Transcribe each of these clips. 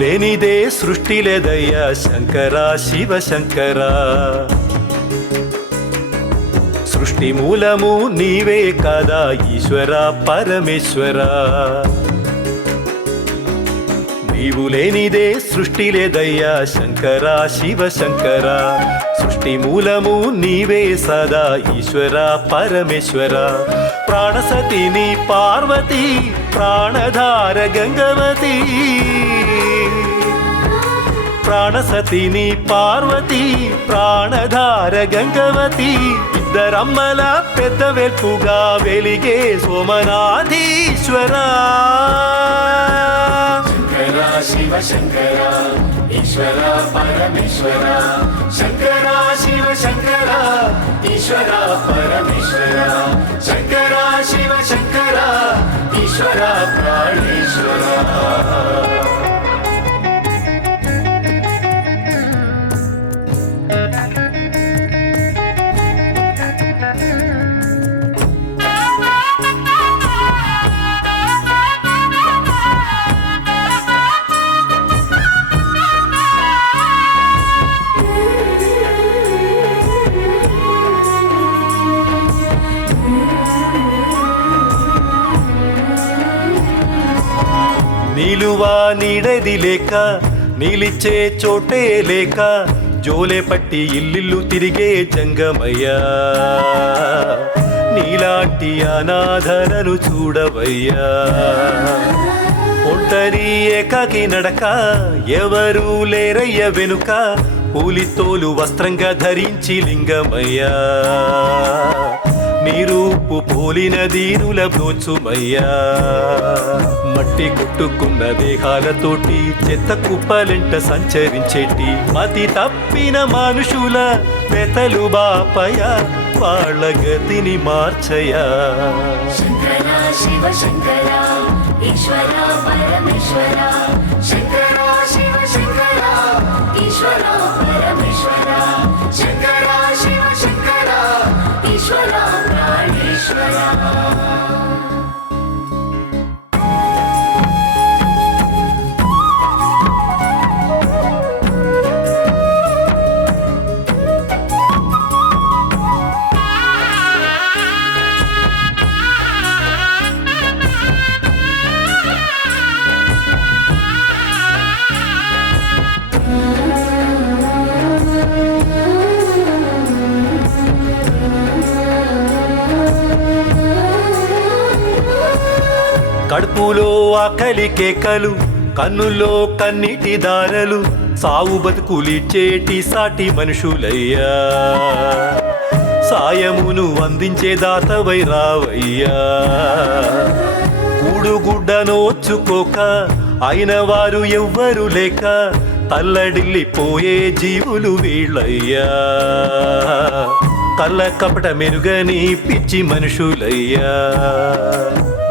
లేనిదే సృష్టి లేదయ్యా శంకరా శివ శంకరా, సృష్టి మూలము నీవే కదా ఈశ్వర పరమేశ్వర. నీవు లేనిదే సృష్టి లేదయ్యా శంకరా శివ శంకరా, సృష్టి మూలము నీవే సదా ఈశ్వర పరమేశ్వర. ప్రాణసతిని పార్వతి ప్రాణధార గంగవతి, ప్రాణసతిని పార్వతి ప్రాణధార గంగవతి, ఇద్దరమ్మల పెద్ద వెల్పుగా వెలిగే సోమనాథీశ్వర. శంకరా శివ శంకరా ఈశ్వర పరమేశ్వర, శంకరా శివ శంకరా ఈశ్వర పరమేశ్వర, శంకరా శివ శంకరా ఈశ్వర ప్రాణేశ్వర. నిలువా నీడది లేక నిలిచే చోటే లేక, జోలే పట్టి ఇల్లిల్లు తిరిగే జంగమయ్యా, నీలాంటి అనాథలను చూడవయ్యా. ఒంటరి ఏకాకి నడక ఎవరు లేరయ్య వెనుక, పూలితోలు వస్త్రంగా ధరించి లింగమయ్యా, నీరూపు పోలిన దీనుల బ్రోచుమయ్యా. మట్టి కొట్టుకున్న దేహాలతోటి చెత్త కుప్పలెంట సంచరించేటి మతి తప్పిన మనుషుల పెతలు బాపయ, వాళ్ళ గతిని మార్చయా. శంకరా శివ శంకరా ఈశ్వర పరమేశ్వర, శంకరా శివ శంకరా ఈశ్వర పరమేశ్వర, శంకరా శివ శంకరా ఈశ్వర ప్రాణేశ్వర. కడుపులో ఆకలి కేకలు, కన్నుల్లో కన్నీటి దారలు, సావు బతుకులిచ్చేటి సాటి మనుషులయ్యా. సాయమును అందించే దాతవై రావయ్యా. కూడుగుడ్డ నోచుకోక అయిన వారు ఎవ్వరు లేక, తల్లడిల్లిపోయే జీవులు వీళ్ళయ్యా. కళ్ళ కపట మెరుగని పిచ్చి మనుషులయ్యా.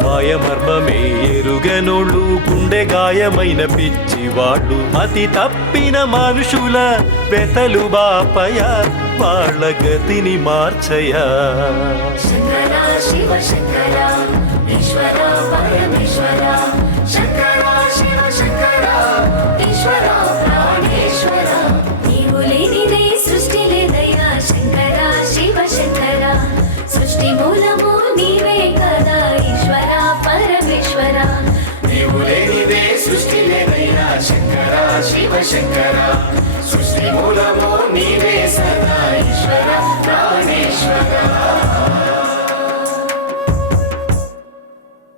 మాయమర్మమే ఎరుగనోళ్ళు, గుండె గాయమైన పిచ్చి వాళ్ళు, మతి తప్పిన మనుషుల వెతలు బాపయ, వాళ్ళ గతిని మార్చయా. శంకరా శివ శంకరా ఈశ్వర పరమేశ్వర, శంకరా శివ శంకరా ఈశ్వర ప్రాణేశ్వర. నీవు లేనిదే సృష్టి లేదయ్యా శంకరా శివ శంకరా, సృష్టి మూలము నీవే కదా ఈశ్వర పరమేశ్వర. నీవు లేనిదే సృష్టి లేదయ్యా శంకరా శివ శంకరా, సృష్టి మూలము నీవే సదా ఈశ్వర ప్రాణేశ్వర.